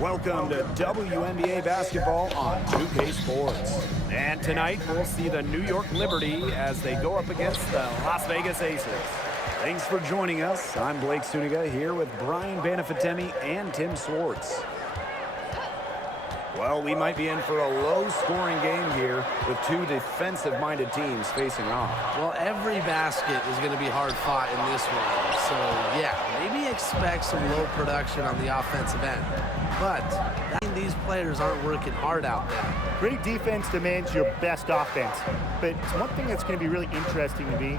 Welcome to WNBA basketball on 2K Sports. And tonight we'll see the New York Liberty as they go up against the Las Vegas Aces. Thanks for joining us. I'm Blake Suniga here with Brian Banafitemi and Tim Swartz. Well, we might be in for a low-scoring game here with two defensive-minded teams facing off. Well, every basket is going to be hard-fought in this one. So, yeah, maybe expect some low production on the offensive end. But that means these players aren't working hard out there. Great defense demands your best offense. But one thing that's going to be really interesting to me,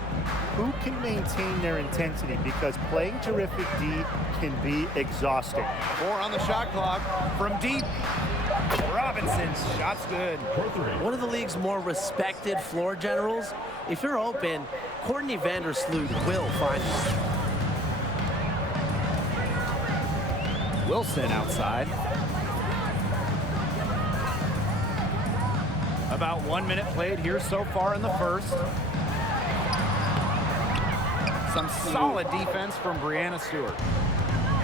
who can maintain their intensity? Because playing terrific D can be exhausting. 4 on the shot clock from deep. Robinson's shot's good. One of the league's more respected floor generals. If you're open, Courtney Vandersloot will find you. Wilson outside. About 1 minute played here so far in the first. Some solid defense from Brianna Stewart.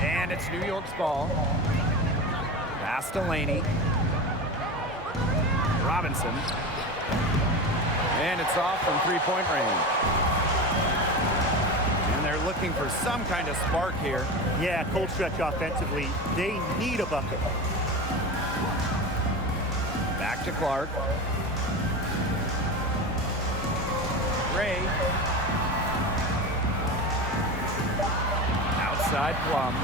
And it's New York's ball. Pass to Laney. Robinson. And it's off from three-point range. And they're looking for some kind of spark here. Yeah, cold stretch offensively. They need a bucket. Back to Clark. Ray. Outside Plum.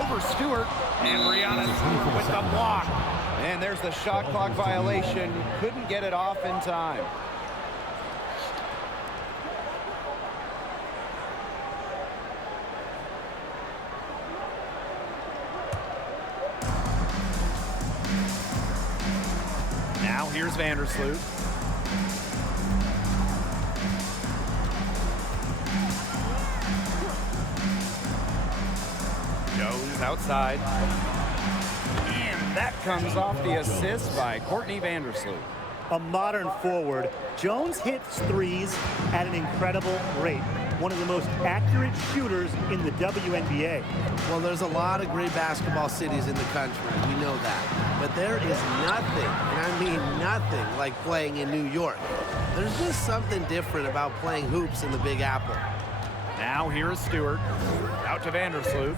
Over Stewart. And Brianna with the block. And there's the shot clock violation. Couldn't get it off in time. Now here's Vandersloot. Jones outside. And that comes off the assist by Courtney Vandersloot. A modern forward. Jones hits threes at an incredible rate. One of the most accurate shooters in the WNBA. Well, there's a lot of great basketball cities in the country. We know that. But there is nothing, and I mean nothing, like playing in New York. There's just something different about playing hoops in the Big Apple. Now here is Stewart. Out to Vandersloot.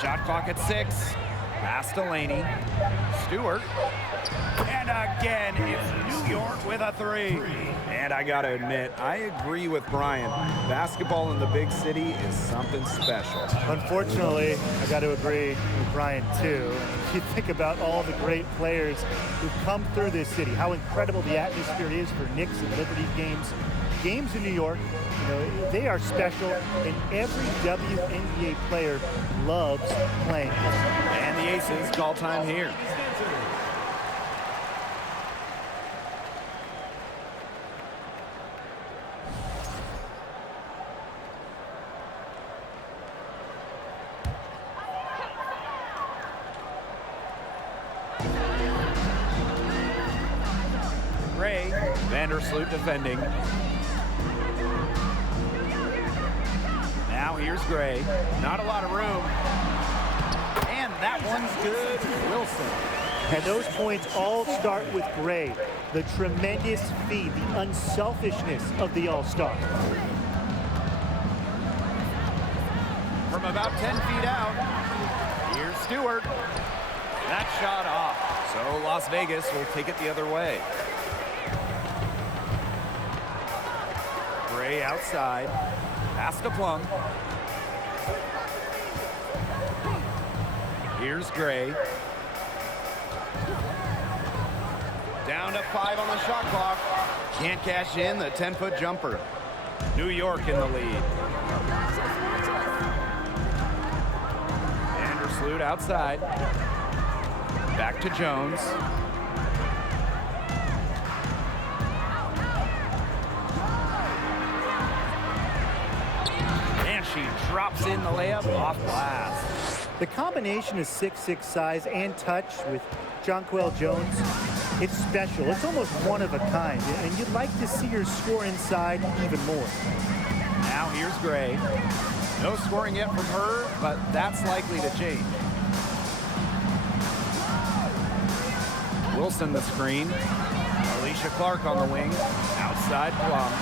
Shot clock at 6. Pass to Laney. Stewart. And again, it's New York with a 3. And I got to admit, I agree with Brian. Basketball in the big city is something special. Unfortunately, I got to agree with Brian, too. You think about all the great players who've come through this city, how incredible the atmosphere is for Knicks and Liberty games. Games in New York, you know, they are special, and every WNBA player loves playing. And the Aces call time here. Ray, Vandersloot defending. Now here's Gray. Not a lot of room. And that one's good. Wilson. And those points all start with Gray. The tremendous feed, the unselfishness of the All-Star. From about 10 feet out, here's Stewart. That shot off. So Las Vegas will take it the other way. Gray outside. Pass to Plum. Here's Gray. Down to 5 on the shot clock. Can't cash in the 10-foot jumper. New York in the lead. Vandersloot outside. Back to Jones. She drops in the layup off glass. The combination of 6'6" size and touch with Jonquel Jones It's special. It's almost one of a kind. And you'd like to see her score inside even more. Now here's Gray. No scoring yet from her, but that's likely to change. Wilson the screen. Alicia Clark on the wing. Outside Plum.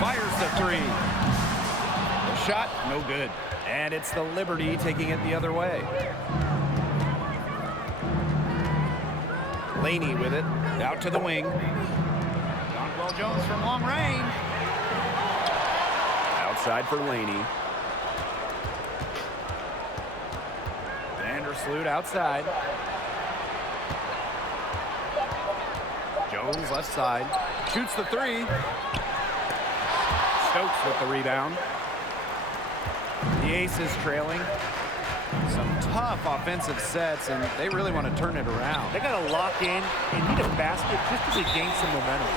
Fires the three. The shot, no good. And it's the Liberty taking it the other way. Laney with it. Out to the wing. Jonquel Jones from long range. Outside for Laney. Vandersloot outside. Jones left side. Shoots the three. Stokes with the rebound. The Aces trailing. Some tough offensive sets, and they really want to turn it around. They got to lock in and need a basket just to regain some momentum.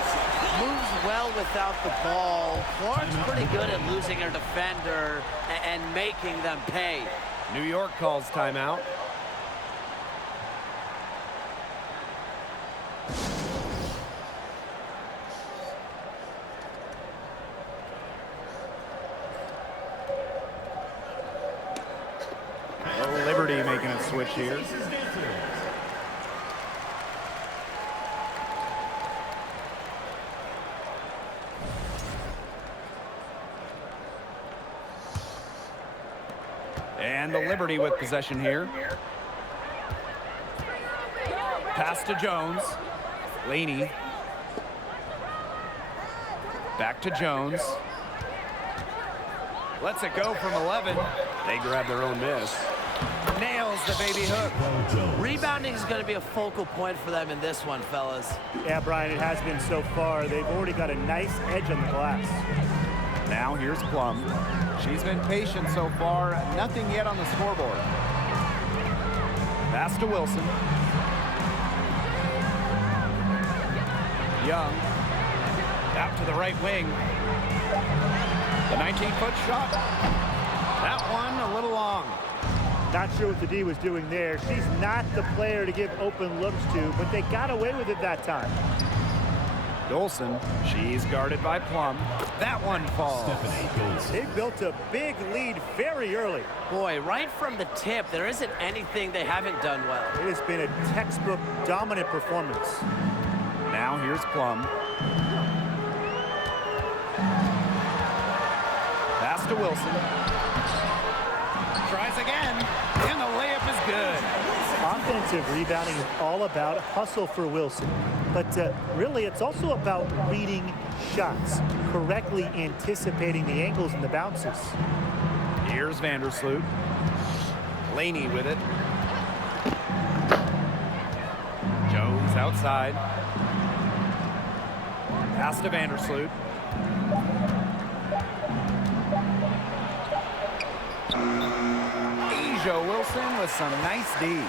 Moves well without the ball. Clark's pretty good at losing her defender and making them pay. New York calls timeout. Liberty making a switch here. And the Liberty with possession here. Pass to Jones. Laney. Back to Jones. Lets it go from 11. They grab their own miss. Nails the baby hook. Rebounding is going to be a focal point for them in this one, fellas. Yeah, Brian, it has been so far. They've already got a nice edge on the glass. Now here's Plum. She's been patient so far. Nothing yet on the scoreboard. Pass to Wilson. Young. Out to the right wing. The 19-foot shot. That one a little long. Not sure what the D was doing there. She's not the player to give open looks to, but they got away with it that time. Dolson, she's guarded by Plum. That one falls. They built a big lead very early. Boy, right from the tip, there isn't anything they haven't done well. It has been a textbook dominant performance. Now here's Plum. Pass to Wilson. Tries again, and the layup is good. Offensive rebounding is all about hustle for Wilson. But really, it's also about reading shots, correctly anticipating the angles and the bounces. Here's Vandersloot. Laney with it. Jones outside. Pass to Vandersloot. Asia Wilson with some nice D.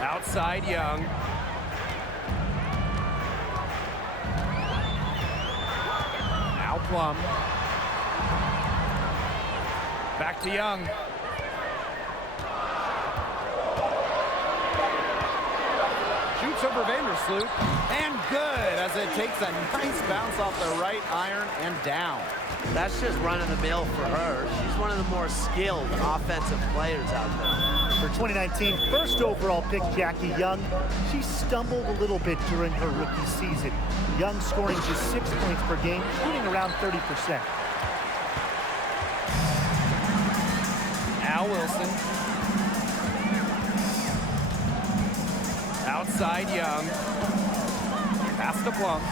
Outside Young. Now Plum. Back to Young. Shoots over Vandersloot, and good as it takes a nice bounce off the right iron and down. That's just run-of-the-mill for her. She's one of the more skilled offensive players out there. For 2019, first overall pick, Jackie Young. She stumbled a little bit during her rookie season. Young scoring just 6 points per game, shooting around 30%. Now Wilson. Outside Young. Pass to Plum.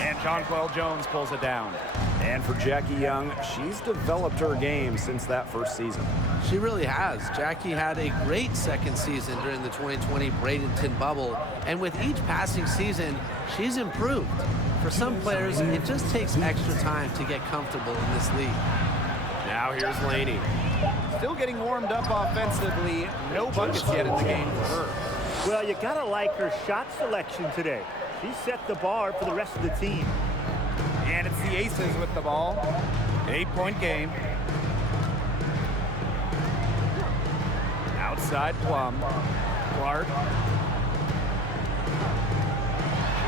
And Jonquel Jones pulls it down. And for Jackie Young, she's developed her game since that first season. She really has. Jackie had a great second season during the 2020 Bradenton bubble. And with each passing season, she's improved. For some players, it just takes extra time to get comfortable in this league. Now here's Laney. Still getting warmed up offensively. No buckets yet in the game for her. Well, you gotta like her shot selection today. She set the bar for the rest of the team. And it's the Aces with the ball. 8-point game. side, Plum. Clark.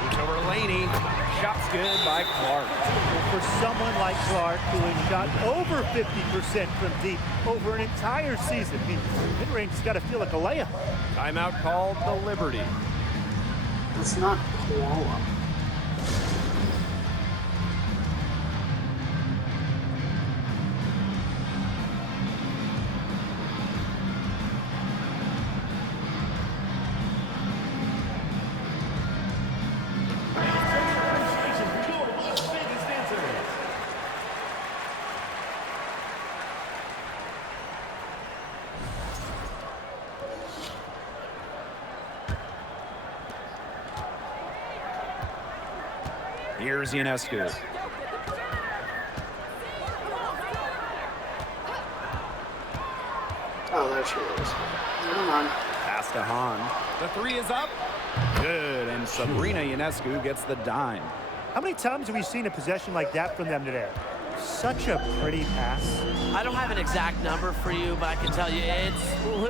Shoots over Laney. Shot's good by Clark. For someone like Clark, who has shot over 50% from deep over an entire season, I mean, mid-range has got to feel like a layup. Timeout called the Liberty. It's not koala. Here's Ionescu. Oh, there she is. Never mind. Pass to Hahn. The three is up. Good, and Sabrina Ionescu gets the dime. How many times have we seen a possession like that from them today? Such a pretty pass. I don't have an exact number for you, but I can tell you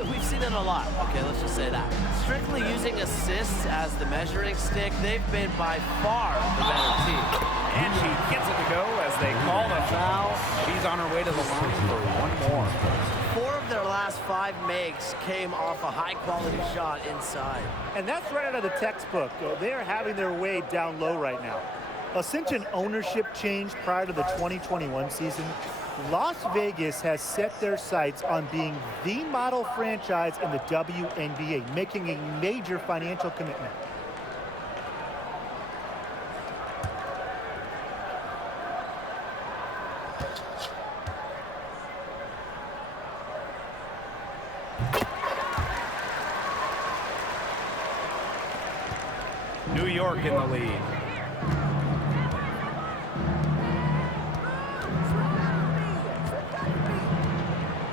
we've seen it a lot. Okay, let's just say that. Strictly using assists as the measuring stick, they've been by far the better team. And she gets it to go as they call the foul. She's on her way to the line for one more. 4 of their last 5 makes came off a high-quality shot inside. And that's right out of the textbook. They're having their way down low right now. Since an ownership change prior to the 2021 season, Las Vegas has set their sights on being the model franchise in the WNBA, making a major financial commitment. New York in the lead.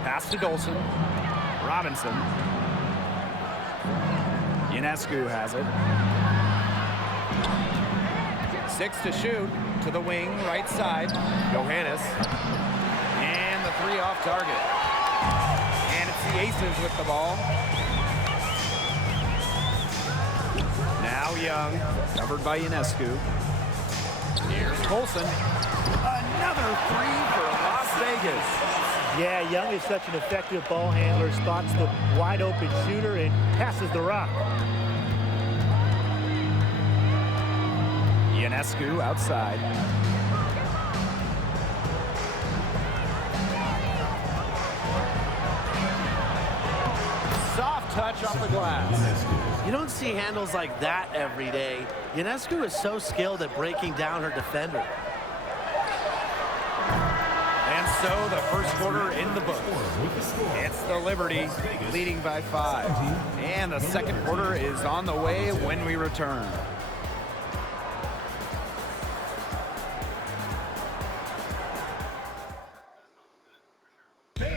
Pass to Dolson. Robinson. Ionescu has it. 6 to shoot. To the wing, right side. Johannes. And the 3 off target. And it's the Aces with the ball. Now Young, covered by Ionescu. Here's Colson. Another 3 for Las Vegas. Yeah, Young is such an effective ball handler, spots the wide open shooter and passes the rock. Ionescu outside. Soft touch off the glass. You don't see handles like that every day. Ionescu is so skilled at breaking down her defender. And so the first quarter in the books. It's the Liberty leading by 5. And the second quarter is on the way when we return. And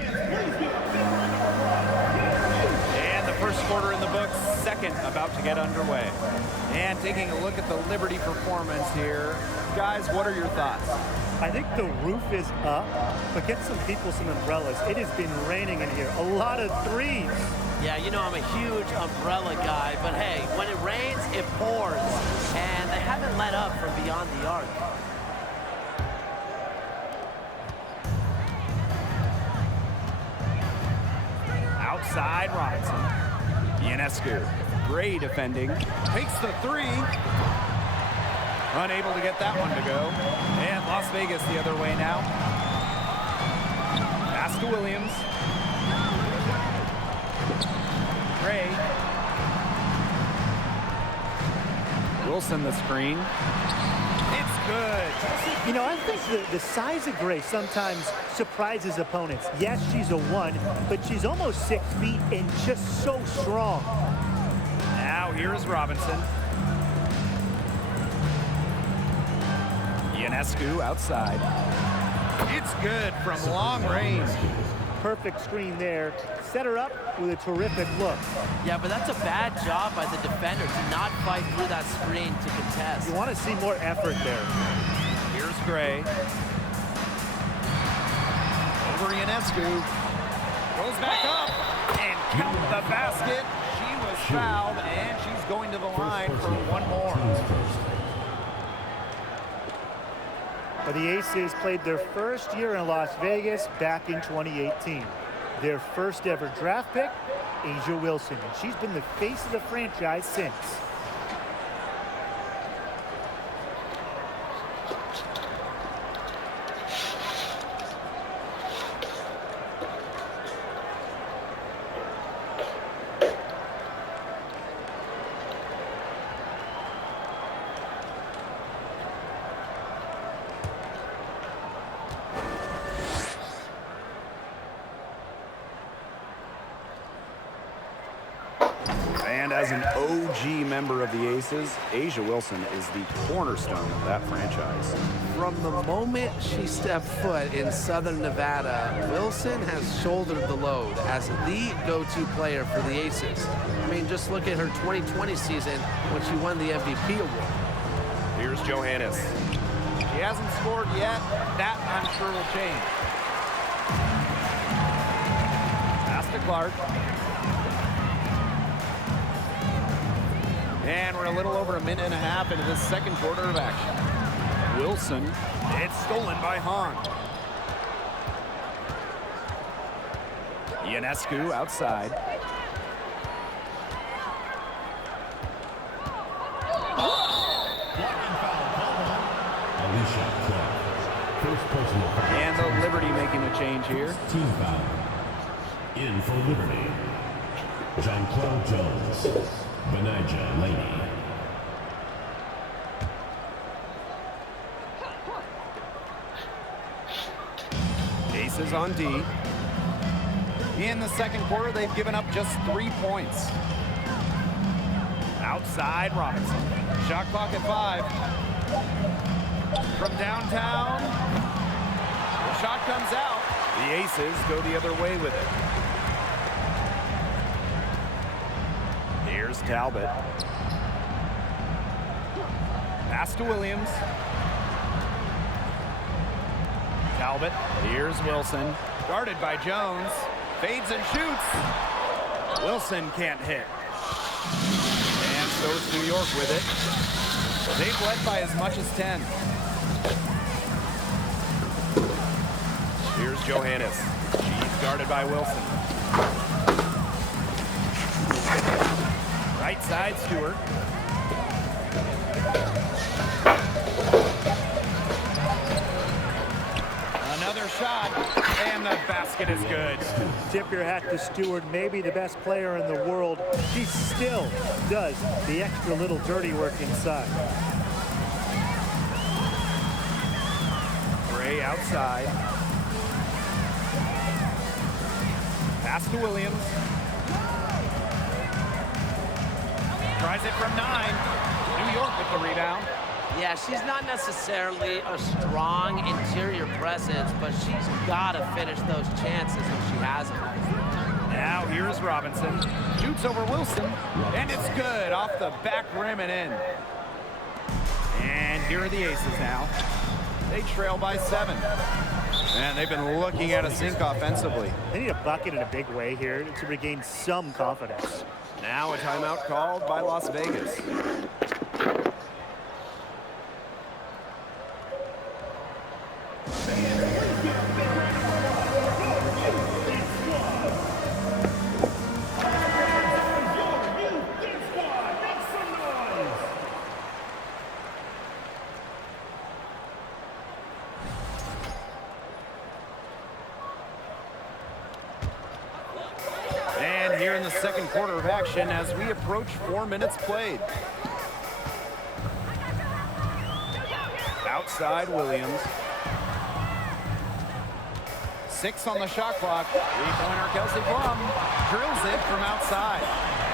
the first quarter in the books, second about to get underway. And taking a look at the Liberty performance here. Guys, what are your thoughts? I think the roof is up, but get some people some umbrellas. It has been raining in here. A lot of threes. Yeah, you know I'm a huge umbrella guy, but hey, when it rains, it pours. And they haven't let up from beyond the arc. Outside Robinson. Ionescu. Gray defending. Takes the 3. Unable to get that one to go. And Las Vegas the other way now. Pass to Williams. Gray. Wilson the screen. It's good. You know, I think the size of Gray sometimes surprises opponents. Yes, she's a 1, but she's almost 6 feet and just so strong. Now here is Robinson. Ionescu outside. It's good from long range. Perfect screen there. Set her up with a terrific look. Yeah, but that's a bad job by the defender to not fight through that screen to contest. You want to see more effort there. Here's Gray. Over Ionescu. Goes back up and The basket. She was fouled, and she's going to the line for one more. But the Aces played their first year in Las Vegas back in 2018. Their first ever draft pick, A'ja Wilson, and she's been the face of the franchise since. And as an OG member of the Aces, A'ja Wilson is the cornerstone of that franchise. From the moment she stepped foot in Southern Nevada, Wilson has shouldered the load as the go-to player for the Aces. I mean, just look at her 2020 season when she won the MVP award. Here's Johannes. She hasn't scored yet. That, I'm sure, will change. Pass to Clark. And we're a little over a minute and a half into this second quarter of action. Wilson, it's stolen by Hahn. Ionescu outside. And the Liberty making a change here. Team foul. In for Liberty. Jonquel Jones. Benijah Laney. Aces on D. In the second quarter, they've given up just 3 points. Outside Robinson. Shot clock at 5. From downtown. The shot comes out. The Aces go the other way with it. Here's Talbot. Pass to Williams. Talbot. Here's Wilson. Guarded by Jones. Fades and shoots. Wilson can't hit. And so is New York with it. They've led by as much as 10. Here's Johannes. She's guarded by Wilson. Right side, Stewart. Another shot, and the basket is good. Tip your hat to Stewart, maybe the best player in the world. She still does the extra little dirty work inside. Gray outside. Pass to Williams. Tries it from 9. New York with the rebound. Yeah, she's not necessarily a strong interior presence, but she's got to finish those chances when she has them. Now here's Robinson. Shoots over Wilson, and it's good off the back rim and in. And here are the Aces now. They trail by 7. And they've been looking at a sink offensively. They need a bucket in a big way here to regain some confidence. Now a timeout called by Las Vegas. And here in the second quarter of action as we approach 4 minutes played. Outside Williams. 6 on the shot clock. Three-pointer Kelsey Plum drills it from outside.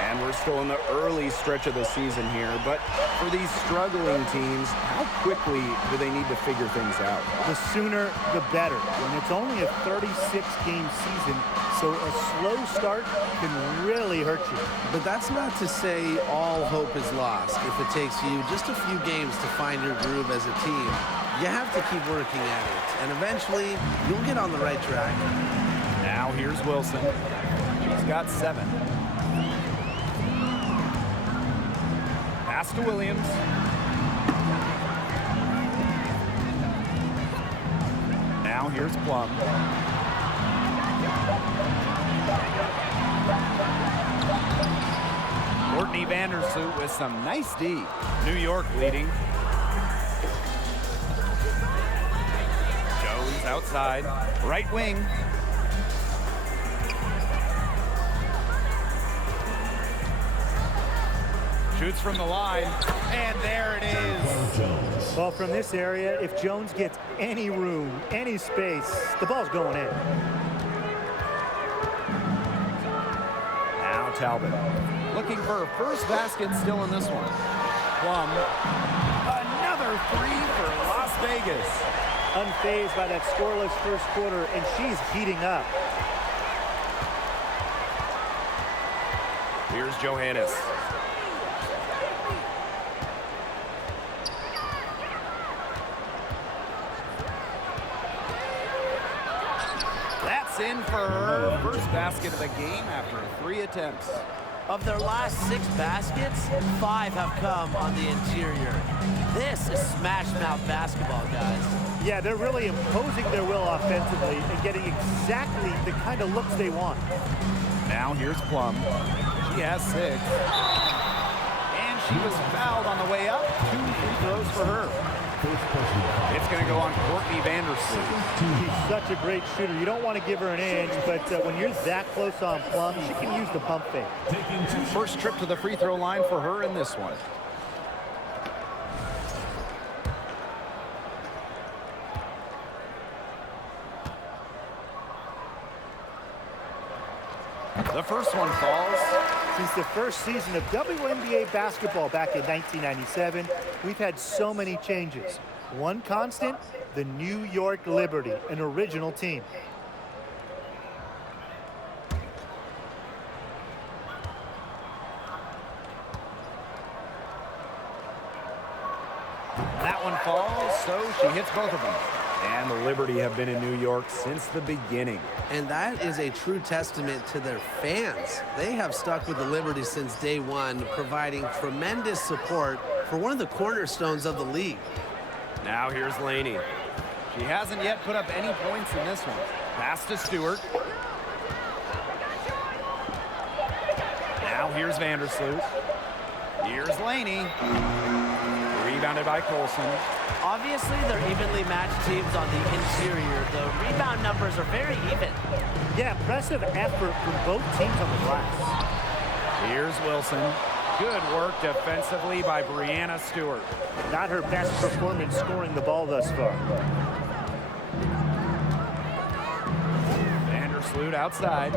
And we're still in the early stretch of the season here, but for these struggling teams, how quickly do they need to figure things out? The sooner, the better. And it's only a 36-game season, so a slow start can really hurt you. But that's not to say all hope is lost. If it takes you just a few games to find your groove as a team, you have to keep working at it. And eventually, you'll get on the right track. Now here's Wilson. She's He's got 7. Pass to Williams. Now here's Plum. Courtney Vandersloot with some nice D. New York leading. Jones outside. Right wing. Shoots from the line, and there it is. Well, from this area, if Jones gets any room, any space, the ball's going in. Now Talbot looking for her first basket still in this one. Plum, another 3 for Las Vegas. Unfazed by that scoreless first quarter, and she's heating up. Here's Johannes. That's in for her first basket of the game after 3 attempts. Of their last 6 baskets, 5 have come on the interior. This is smash-mouth basketball, guys. Yeah, they're really imposing their will offensively and getting exactly the kind of looks they want. Now here's Plum. She has 6. And she was fouled on the way up. 2 free throws for her. It's going to go on Courtney Vandersloot. She's such a great shooter. You don't want to give her an inch, but when you're that close on Plum, she can use the pump fake. First trip to the free throw line for her in this one. The first one falls. Since the first season of WNBA basketball back in 1997, we've had so many changes. One constant, the New York Liberty, an original team. That one falls, so she hits both of them. And the Liberty have been in New York since the beginning. And that is a true testament to their fans. They have stuck with the Liberty since day one, providing tremendous support for one of the cornerstones of the league. Now here's Laney. She hasn't yet put up any points in this one. Pass to Stewart. Now here's Vandersloot. Here's Laney. Rebounded by Colson. Obviously, they're evenly matched teams on the interior. The rebound numbers are very even. Yeah, impressive effort from both teams on the glass. Here's Wilson. Good work defensively by Brianna Stewart. Not her best performance scoring the ball thus far. Vandersloot outside.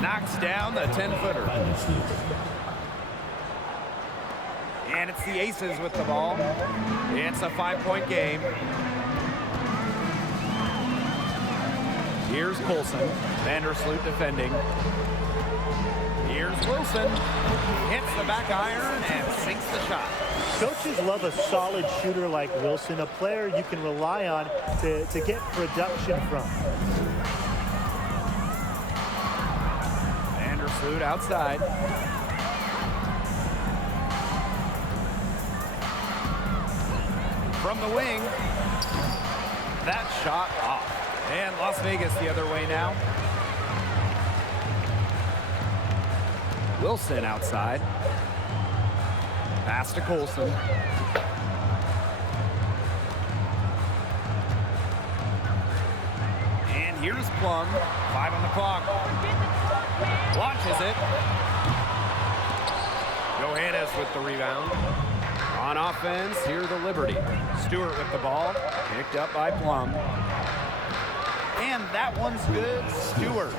Knocks down the 10-footer. And it's the Aces with the ball. It's a 5-point game. Here's Colson. Vandersloot defending. Here's Wilson. Hits the back iron and sinks the shot. Coaches love a solid shooter like Wilson, a player you can rely on to get production from. Vandersloot outside. From the wing. That shot off. And Las Vegas the other way now. Wilson outside. Pass to Colson. And here's Plum. 5 on the clock. Launches it. Johannes with the rebound. On offense, here the Liberty. Stewart with the ball. Picked up by Plum. And that one's good. Stewart.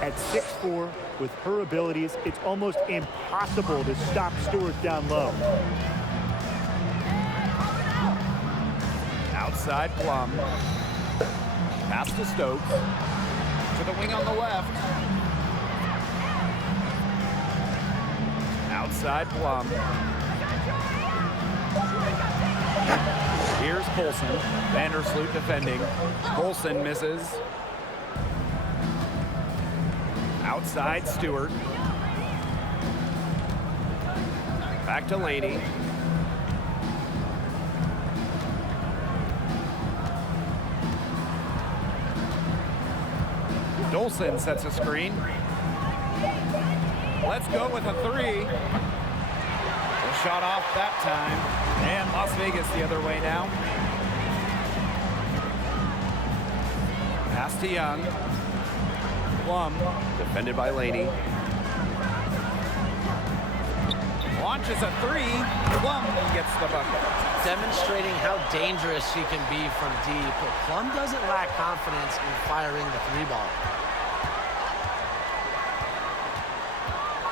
At 6'4", with her abilities, it's almost impossible to stop Stewart down low. Outside Plum. Pass to Stokes. To the wing on the left. Outside Plum. Here's Colson. Vandersloot defending. Colson misses. Outside Stewart. Back to Laney. Dolson sets a screen. Let's go with a three. A shot off that time. And Las Vegas the other way now. Pass to Young. Plum, defended by Laney. Launches a three. Plum gets the bucket. Demonstrating how dangerous she can be from deep. But Plum doesn't lack confidence in firing the three ball.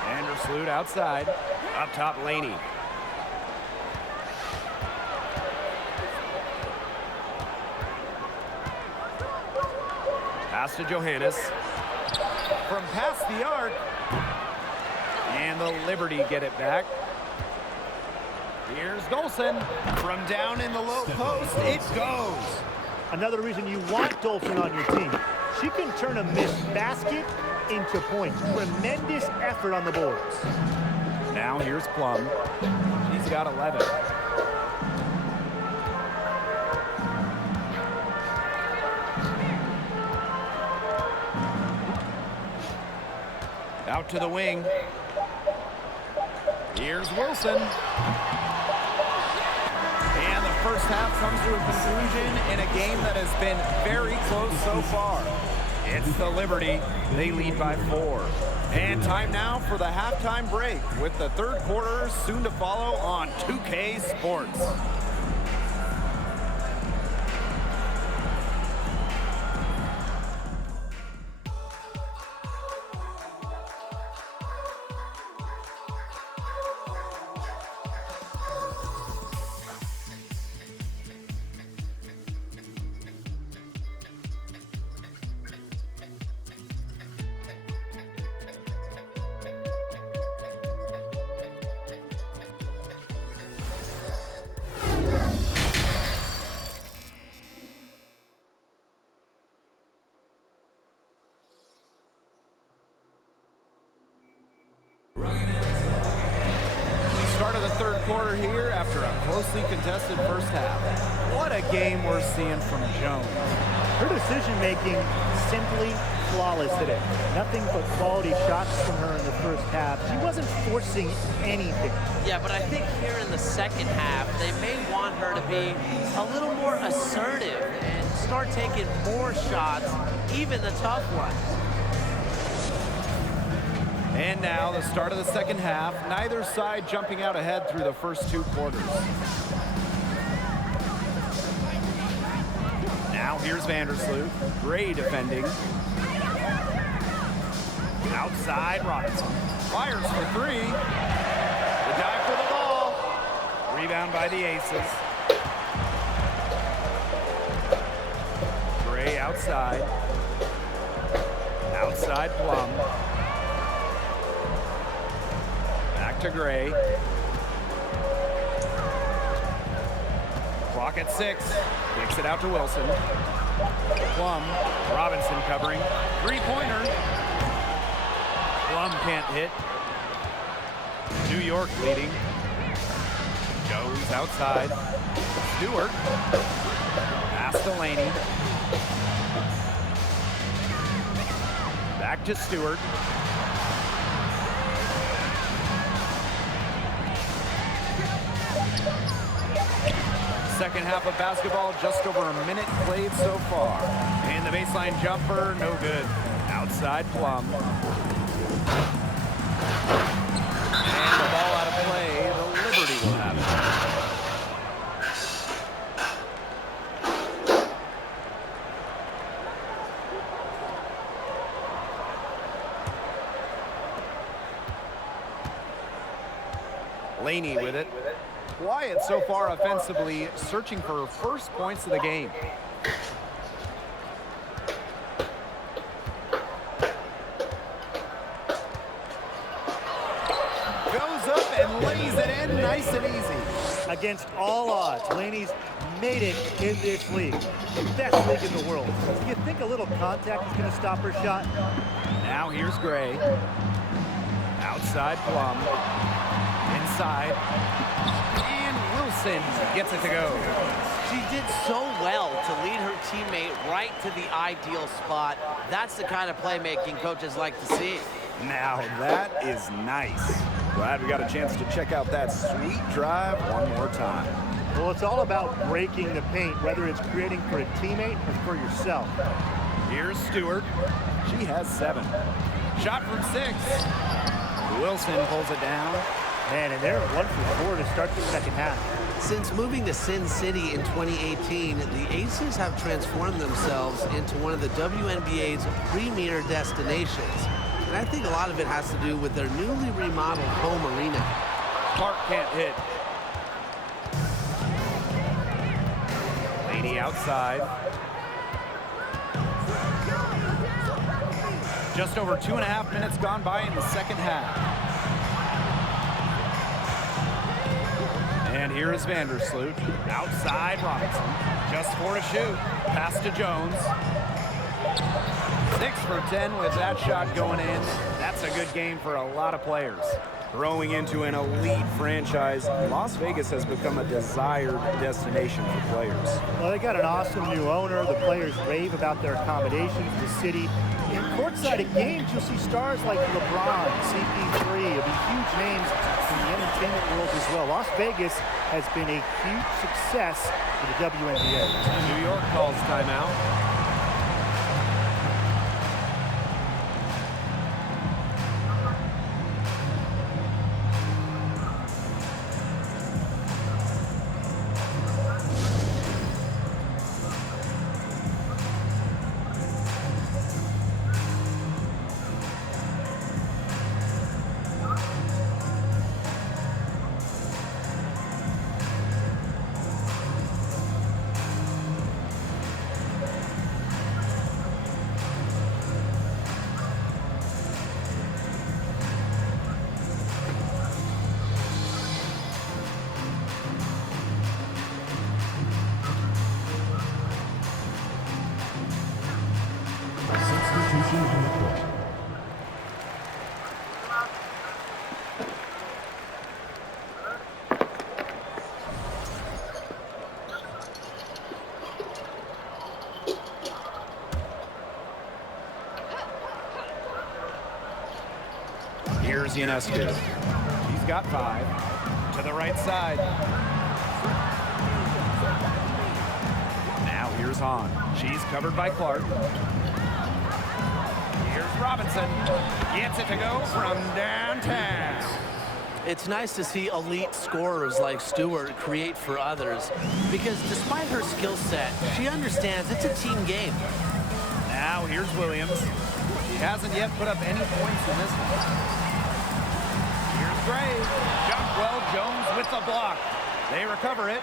Vandersloot outside. Up top, Laney. Pass to Johannes. From past the arc. And the Liberty get it back. Here's Dolson. From down in the low post, it goes. Another reason you want Dolson on your team. She can turn a missed basket into points. Tremendous effort on the boards. Now here's Plum. He's got 11. Out to the wing. Here's Wilson. And the first half comes to a conclusion in a game that has been very close so far. It's the Liberty. They lead by 4. And time now for the halftime break with the third quarter soon to follow on 2K Sports. Start of the third quarter here after a closely contested first half. What a game we're seeing from Jones. Her decision-making simply flawless today. Nothing but quality shots from her in the first half. She wasn't forcing anything. Yeah, but I think here in the second half, they may want her to be a little more assertive and start taking more shots, even the tough ones. And now the start of the second half. Neither side jumping out ahead through the first 2 quarters. Now here's Vandersloot. Gray defending. Outside Robinson. Fires for 3. The dive for the ball. Rebound by the Aces. Gray outside. Outside Plum. To Gray. Clock at 6. Kicks it out to Wilson. Plum. Robinson covering. Three-pointer. Plum can't hit. New York leading. Jones outside. Stewart. Pass to Laney. Back to Stewart. Second half of basketball, just over a minute played so far. And the baseline jumper, no good. Outside Plum. And the ball out of play. The Liberty will have it. Laney with it. Quiet so far offensively, searching for first points of the game. Goes up and lays it in nice and easy. Against all odds, Laney's made it in this league. The best league in the world. Do you think a little contact is going to stop her shot? Now here's Gray. Outside Plum. Inside. And Wilson gets it to go. She did so well to lead her teammate right to the ideal spot. That's the kind of playmaking coaches like to see. Now that is nice. Glad we got a chance to check out that sweet drive one more time. Well, it's all about breaking the paint, whether it's creating for a teammate or for yourself. Here's Stewart. She has 7. Shot from 6. Wilson pulls it down. Man, and they're 1 for 4 to start the second half. Since moving to Sin City in 2018, the Aces have transformed themselves into one of the WNBA's premier destinations. And I think a lot of it has to do with their newly remodeled home arena. Clark can't hit. Laney outside. Just over 2.5 minutes gone by in the second half. And here is Vandersloot. Outside Robinson. Just 4 to shoot. Pass to Jones. 6 for 10 with that shot going in. That's a good game for a lot of players. Growing into an elite franchise, Las Vegas has become a desired destination for players. Well, they got an awesome new owner. The players rave about their accommodations, the city. In courtside at games, you'll see stars like LeBron, CP3, it'll be huge names in the entertainment world as well. Las Vegas has been a huge success for the WNBA. New York calls timeout. Substitution on the court. Here's Ionescu. He's got 5. To the right side. Now here's Hahn. She's covered by Clark. Here's Robinson. Gets it to go from downtown. It's nice to see elite scorers like Stewart create for others, because despite her skill set, she understands it's a team game. Now here's Williams. He hasn't yet put up any points in this one. Here's Gray. Jump well, Jones with the block. They recover it.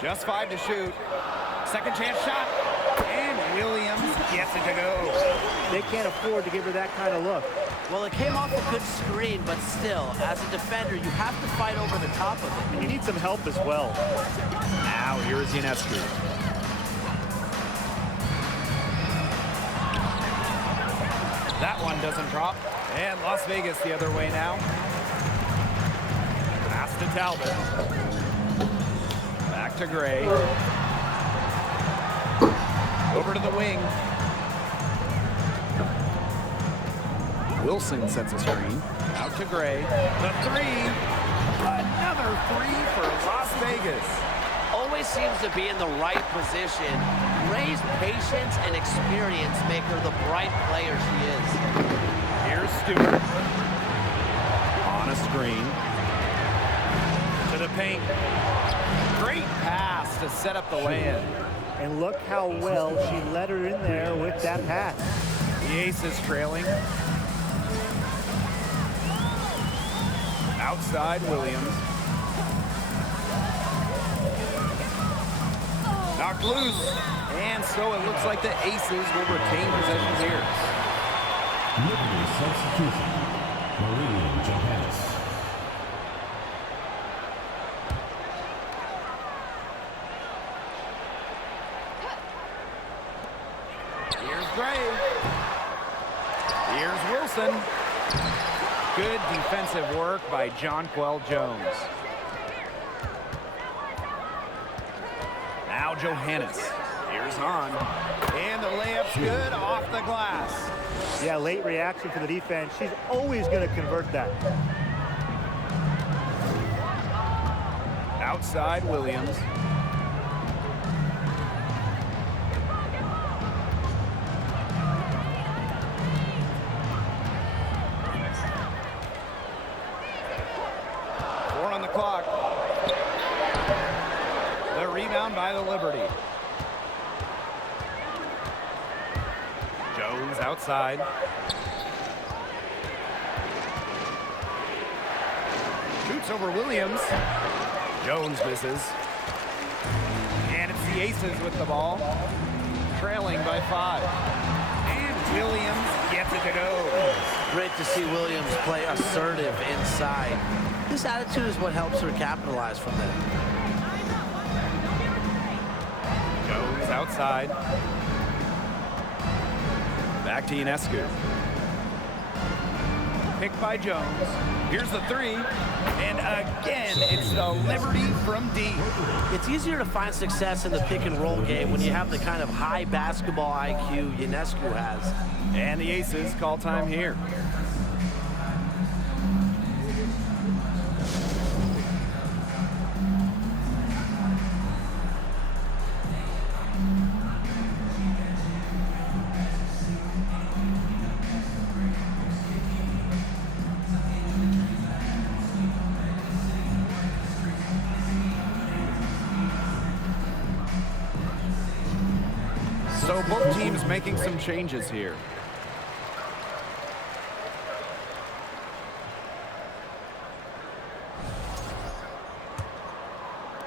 Just 5 to shoot. Second chance shot. And Williams gets it to go. They can't afford to give her that kind of look. Well, it came off a good screen, but still, as a defender, you have to fight over the top of it. And you need some help as well. Now here's Ionescu. That one doesn't drop. And Las Vegas the other way now. Pass to Talbot. Back to Gray. Over to the wing. Wilson sets a screen. Out to Gray. The 3. Another 3 for Las Vegas. Always seems to be in the right position. Gray's patience and experience make her the bright player she is. Here's Stewart. On a screen. To the paint. Great pass to set up the lay-in. And look how well she let her in there with that pass. The Aces trailing. Outside Williams. Knocked loose. And so it looks like the Aces will retain possession here. Liberty substitution. Maria Johannes. Gray. Here's Wilson. Good defensive work by Jonquel Jones. Now Johannes. Here's Hahn. And the layup's good off the glass. Yeah, late reaction for the defense. She's always going to convert that. Outside Williams. On the clock. The rebound by the Liberty. Jones outside. Shoots over Williams. Jones misses. And it's the Aces with the ball. Trailing by 5. And Williams gets it to go. Great to see Williams play assertive inside. This attitude is what helps her capitalize from there. Jones outside. Back to Ionescu. Picked by Jones. Here's the 3. And again, it's the Liberty from deep. It's easier to find success in the pick and roll game when you have the kind of high basketball IQ Ionescu has. And the Aces call time here. So both teams making some changes here.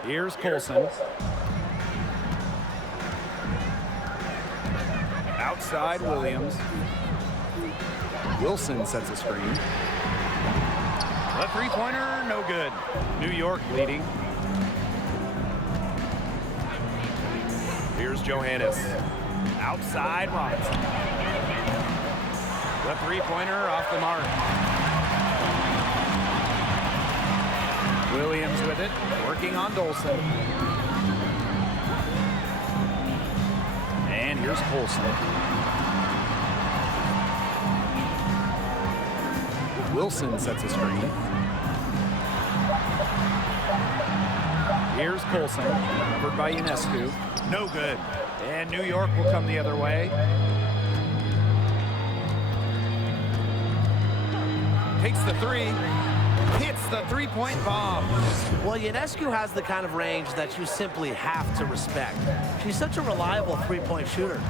Here's Colson. Outside Williams. Wilson sets a screen. The three-pointer, no good. New York leading. Here's Johannes. Outside Robinson. The three-pointer off the mark. Williams with it, working on Dolson. And here's Colson. Wilson sets a screen. Here's Colson, covered by Ionescu. No good. And New York will come the other way. Takes the 3. Hits the three-point bomb. Well, Ionescu has the kind of range that you simply have to respect. She's such a reliable three-point shooter.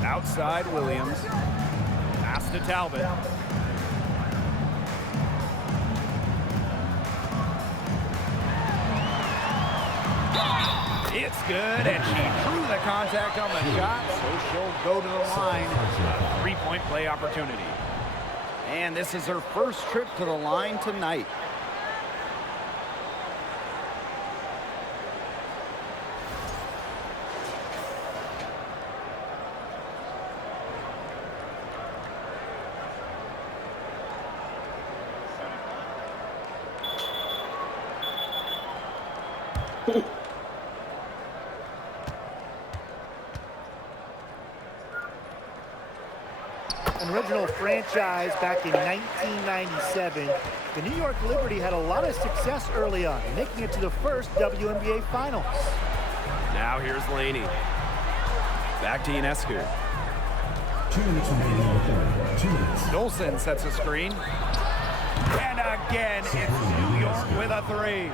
Outside Williams. Pass to Talbot. It's good, and she drew the contact on the shot, so she'll go to the line. A three-point play opportunity. And this is her first trip to the line tonight. An original franchise back in 1997, the New York Liberty had a lot of success early on, making it to the first WNBA Finals. Now here's Laney. Back to Ionescu. 2 minutes remaining in the third. 2 minutes. Dolson sets a screen. And again, it's New York with a 3.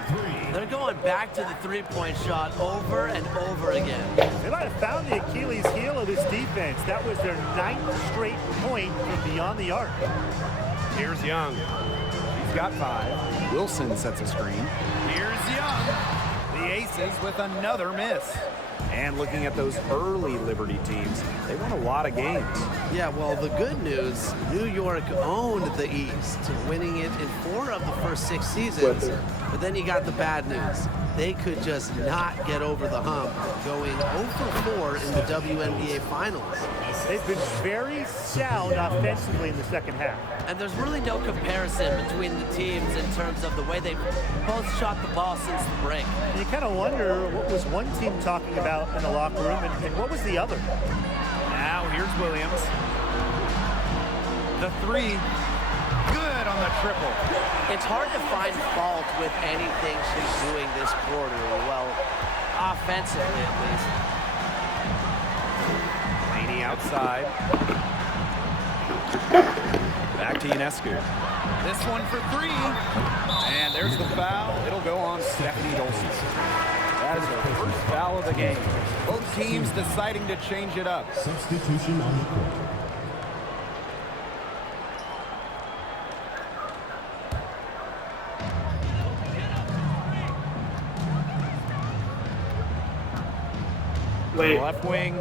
They're going back to the three-point shot over and over again. They might have found the Achilles heel of this defense. That was their 9th straight point from beyond the arc. Here's Young. He's got 5. Wilson sets a screen. Here's Young. The Aces with another miss. And looking at those early Liberty teams, they won a lot of games. Yeah, well, the good news, New York owned the East, winning it in 4 of the first 6 seasons. But then you got the bad news. They could just not get over the hump, going 0 for 4 in the WNBA Finals. They've been very sound offensively in the second half. And there's really no comparison between the teams in terms of the way they've both shot the ball since the break. You kind of wonder what was one team talking about in the locker room and what was the other. Now here's Williams. The three. Good on the triple. It's hard to find fault with anything she's doing this quarter, well, offensively at least. Laney outside. Back to Ionescu. This one for three. And there's the foul. It'll go on Stephanie Dolson. That is her first foul of the game. Both teams deciding to change it up. Substitution on the court. Wait, Left wing.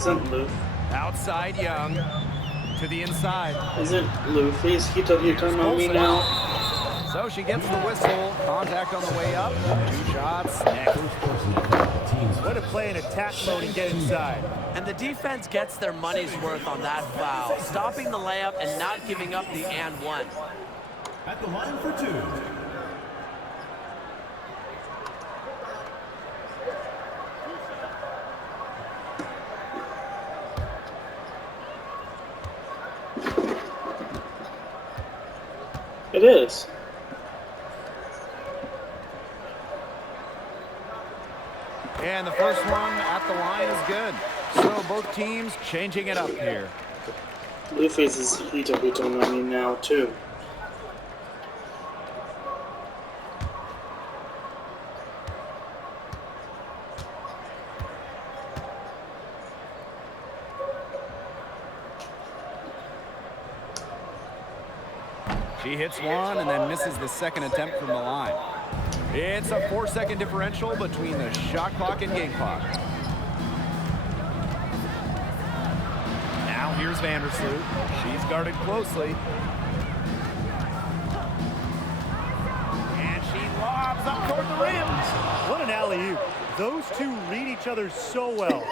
isn't Luffy? Outside Young. To the inside. Isn't Luffy? Is he talking about me now? So she gets the whistle. Contact on the way up. 2 shots. Next. What a play in attack mode and get inside. And the defense gets their money's worth on that foul, stopping the layup and not giving up the and one. At the line for 2. It is. And the first one at the line is good. So both teams changing it up here. Luffy's is he talking about me now too. She hits one and then misses the second attempt from the line. It's a 4-second differential between the shot clock and game clock. Now here's Vandersloot. She's guarded closely. And she lobs up toward the rim. What an alley-oop. Those two read each other so well.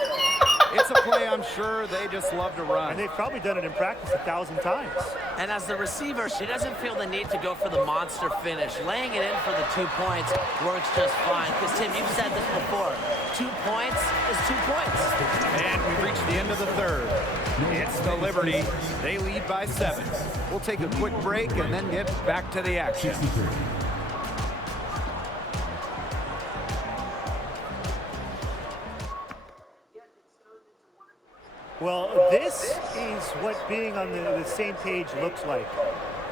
It's a play I'm sure they just love to run. And they've probably done it in practice 1,000 times. And as the receiver, she doesn't feel the need to go for the monster finish. Laying it in for the 2 points works just fine. Because, Tim, you've said this before. 2 points is 2 points. And we've reached the end of the third. It's the Liberty. They lead by 7. We'll take a quick break and then get back to the action. 63. Well, this is what being on the same page looks like.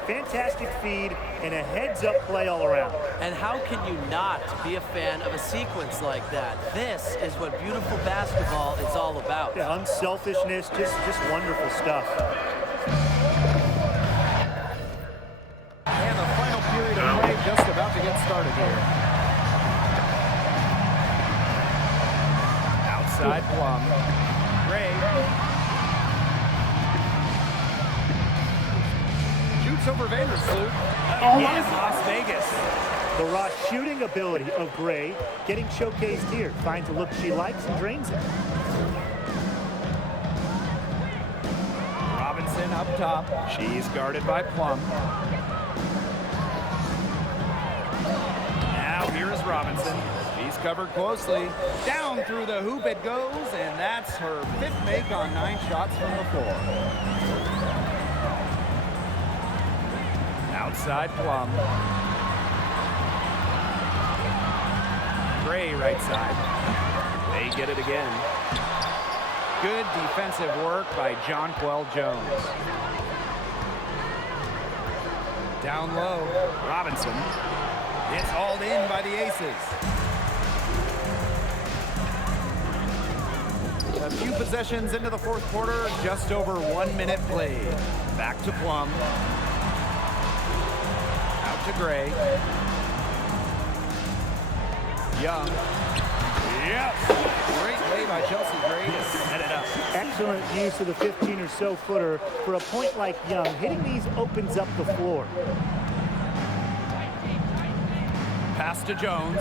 Fantastic feed and a heads-up play all around. And how can you not be a fan of a sequence like that? This is what beautiful basketball is all about. Yeah, unselfishness, just wonderful stuff. And the final period of play just about to get started here. Outside Plum. Gray. Shoots over Vandersloot. Again, Las Vegas. The raw shooting ability of Gray getting showcased here. Finds a look she likes and drains it. Robinson up top. She's guarded by Plum. Now here is Robinson. She's covered closely. Down through the hoop it goes, and that's her 5th make on 9 shots from the floor. Outside Plum. Gray right side. They get it again. Good defensive work by Jonquel Jones. Down low, Robinson. It's hauled in by the Aces. A few possessions into the 4th quarter, just over 1 minute played. Back to Plum. Out to Gray. Young. Yes! Great play by Chelsea Gray to set it up. Excellent use of the 15 or so footer for a point like Young. Hitting these opens up the floor. Pass to Jones.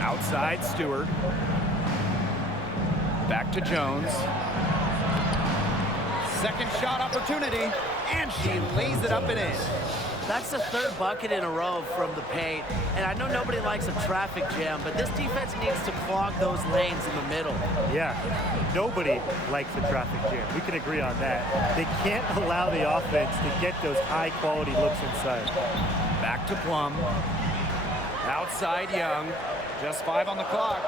Outside Stewart. Back to Jones. Second shot opportunity, and she lays it up and in. That's the third bucket in a row from the paint. And I know nobody likes a traffic jam, but this defense needs to clog those lanes in the middle. Yeah, nobody likes a traffic jam. We can agree on that. They can't allow the offense to get those high-quality looks inside. Back to Plum. Outside Young. Just 5 on the clock.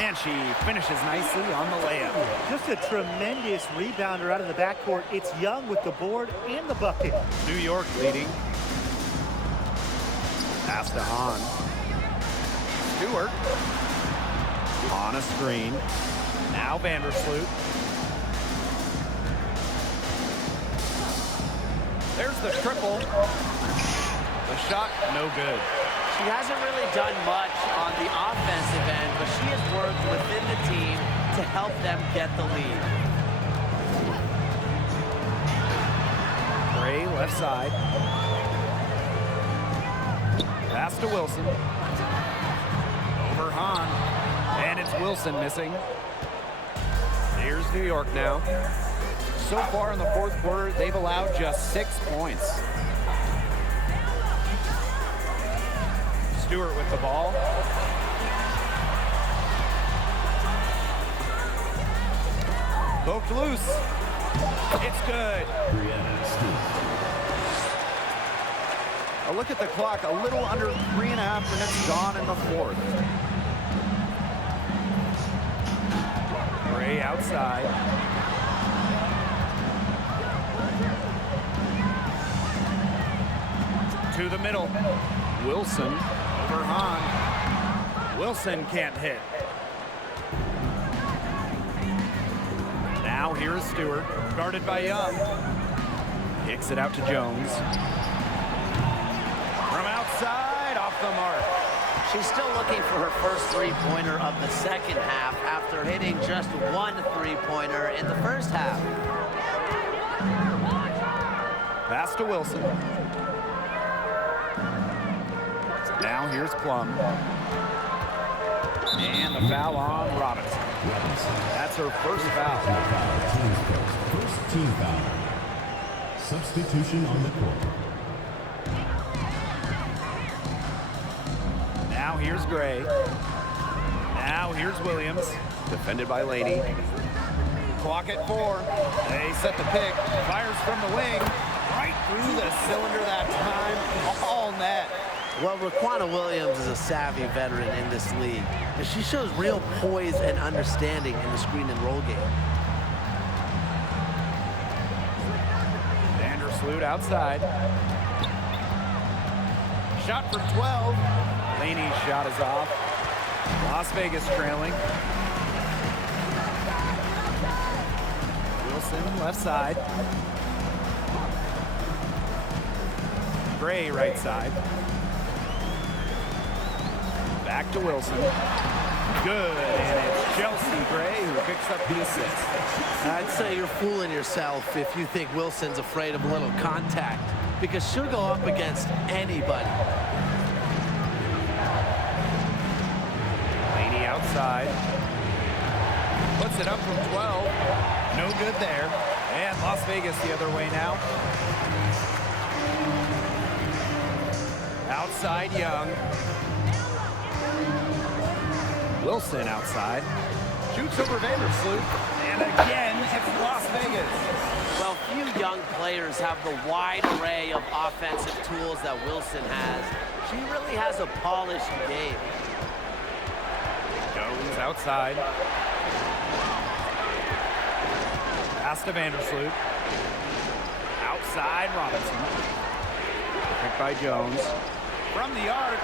And she finishes nicely on the layup. Just a tremendous rebounder out of the backcourt. It's Young with the board and the bucket. New York leading. Pass to Hahn. Stewart. On a screen. Now Vandersloot. There's the triple. The shot, no good. She hasn't really done much on the offensive end, but she has worked within the team to help them get the lead. Gray left side. Pass to Wilson. Over Hahn. And it's Wilson missing. Here's New York now. So far in the fourth quarter, they've allowed just 6 points. Stewart with the ball. Poked loose. It's good. A look at the clock. A little under 3.5 minutes gone in the fourth. Gray outside. To the middle. Wilson over Hahn. Wilson can't hit. Now here's Stewart, guarded by Young. Kicks it out to Jones. From outside, off the mark. She's still looking for her first three-pointer of the second half after hitting just one three-pointer in the first half. Pass to Wilson. Now here's Plum. And the foul on Robinson. That's her first foul. First team foul. Substitution on the court. Now here's Gray. Now here's Williams. Defended by Laney. Clock at 4. They set the pick. Fires from the wing. Right through the cylinder that time. All net. Well, Raquana Williams is a savvy veteran in this league, and she shows real poise and understanding in the screen and roll game. Vandersloot outside. Shot for 12. Laney's shot is off. Las Vegas trailing. Wilson left side. Gray right side. Back to Wilson. Good, and it's Chelsea Gray who picks up the assist. I'd say you're fooling yourself if you think Wilson's afraid of a little contact, because she'll go up against anybody. Laney outside. Puts it up from 12. No good there. And Las Vegas the other way now. Outside Young. Wilson outside. Shoots over Vandersloot. And again, it's Las Vegas. Well, few young players have the wide array of offensive tools that Wilson has. She really has a polished game. Jones outside. Pass to Vandersloot. Outside Robinson. Picked by Jones. From the arc.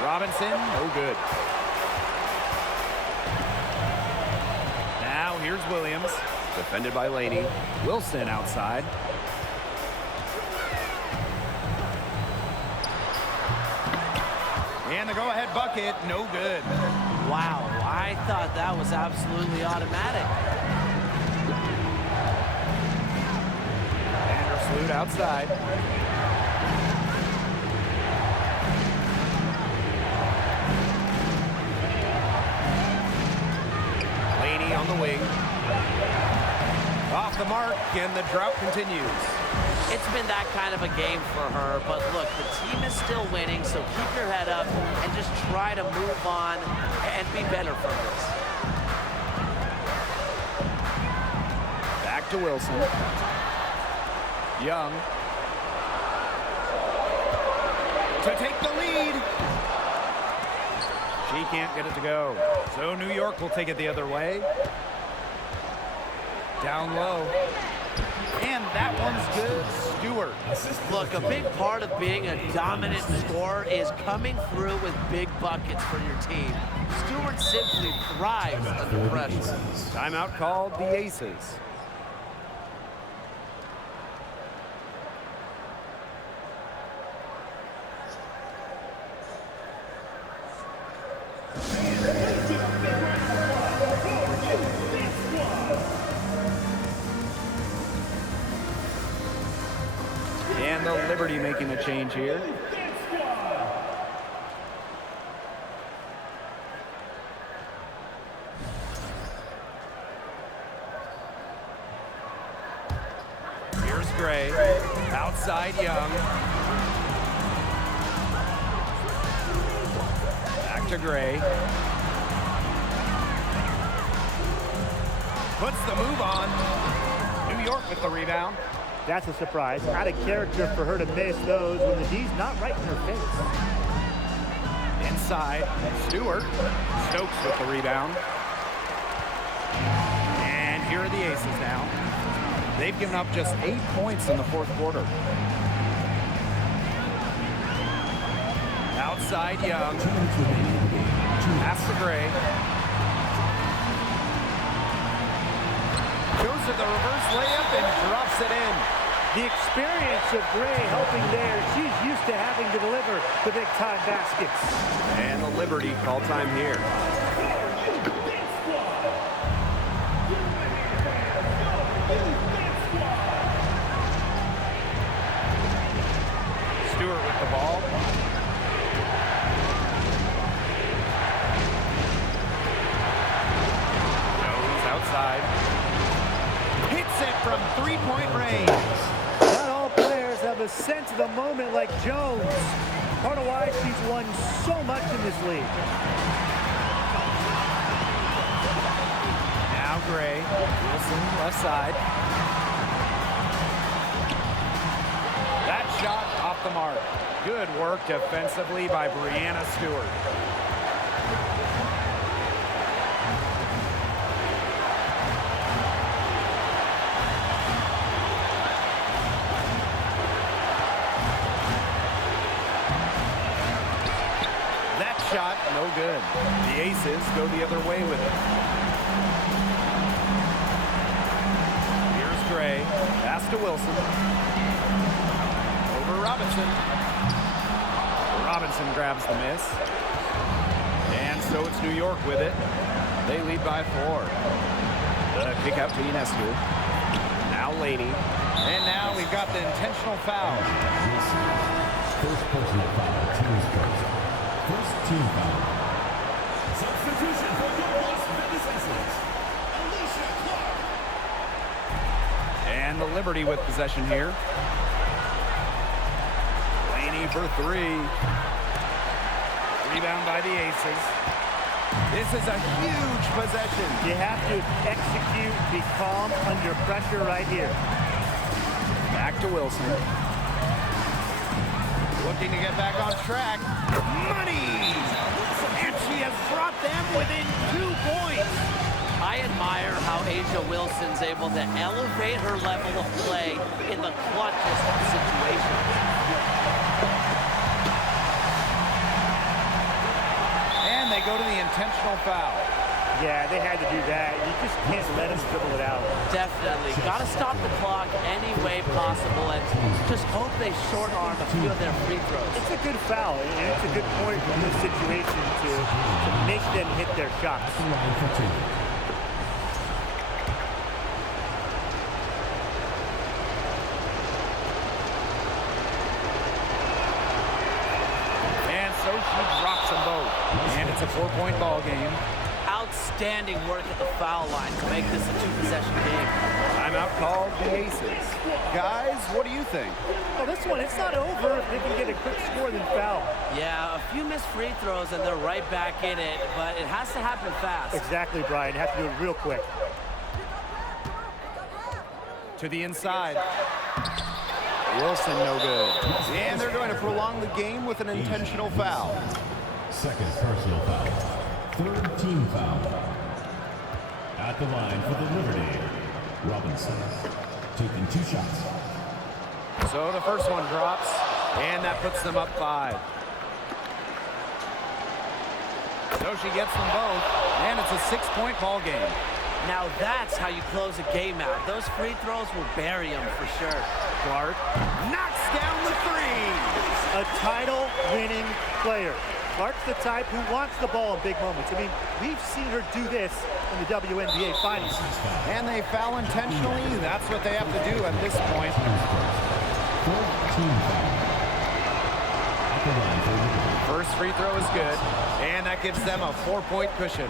Robinson, no good. Now here's Williams. Defended by Laney. Wilson outside. And the go-ahead bucket, no good. Wow, I thought that was absolutely automatic. Vandersloot outside. Laney on the wing. Off the mark, and the drought continues. It's been that kind of a game for her, but look, the team is still winning, so keep your head up and just try to move on and be better from this. Back to Wilson. Young. To take the lead. She can't get it to go. So New York will take it the other way. Down low. And that one's good. Stewart. Look, a big part of being a dominant scorer is coming through with big buckets for your team. Stewart simply thrives under pressure. Timeout called the Aces. And the Liberty making a change here. Here's Gray. Outside Young. Back to Gray. Puts the move on. New York with the rebound. That's a surprise. Out of character for her to miss those when the D's not right in her face. Inside, Stewart. Stokes with the rebound. And here are the Aces now. They've given up just 8 points in the fourth quarter. Outside Young. Pass to Gray. Goes to the reverse layup and drops it in. The experience of Gray helping there. She's used to having to deliver the big-time baskets. And the Liberty call time here. Stewart with the ball. Goes outside. Hits it from three-point range. Not all players have a sense of the moment like Jones. Part of why she's won so much in this league. Now Gray. Wilson left side. That shot off the mark. Good work defensively by Breanna Stewart. Shot, no good. The Aces go the other way with it. Here's Gray. Pass to Wilson. Over Robinson. Robinson grabs the miss. And so it's New York with it. They lead by 4. The kick out to Ionescu. Now Laney. And now we've got the intentional foul. First personal foul, team's first. First team foul. Substitution for your Las Vegas Aces, Alicia Clark. And the Liberty with possession here. Laney for 3. Rebound by the Aces. This is a huge possession. You have to execute, be calm under pressure right here. Back to Wilson. Looking to get back on track. Money! And she has brought them within 2 points. I admire how A'ja Wilson's able to elevate her level of play in the clutchest of situations. And they go to the intentional foul. Yeah, they had to do that. You just can't let them dribble it out. Definitely. Got to stop the clock any way possible and just hope they short arm a few of their free throws. It's a good foul, and it's a good point in this situation to make them hit their shots. Line for two. And so she drops them both. And it's a 4-point ball game. Outstanding work at the foul line to make this a two-possession game. Timeout called the Aces. Guys, what do you think? Well, this one, it's not over if they can get a quick score then foul. Yeah, a few missed free throws and they're right back in it, but it has to happen fast. Exactly, Brian. You have to do it real quick. To the inside. Wilson, no good. And they're going to prolong the game with an intentional foul. Second personal foul. Third team foul. At the line for the Liberty, Robinson, taking 2 shots. So the first one drops, and that puts them up 5. So she gets them both, and it's a 6-point ball game. Now that's how you close a game out. Those free throws will bury them for sure. Clark knocks down the 3. A title-winning player. Clark's the type who wants the ball in big moments. I mean, we've seen her do this in the WNBA Finals. And they foul intentionally. That's what they have to do at this point. Fourth team foul. At the line for Liberty. First free throw is good, and that gives them a 4-point cushion.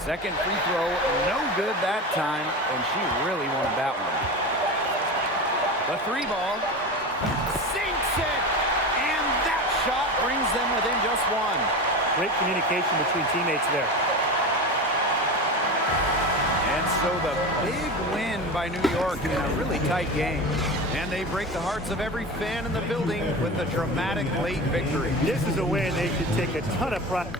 Second free throw, no good that time, and she really wanted that one. The 3 ball sinks it, and that shot brings them within just 1. Great communication between teammates there. And so the big win by New York in a really tight game. And they break the hearts of every fan in the building with a dramatic late victory. This is a win they should take a ton of pride.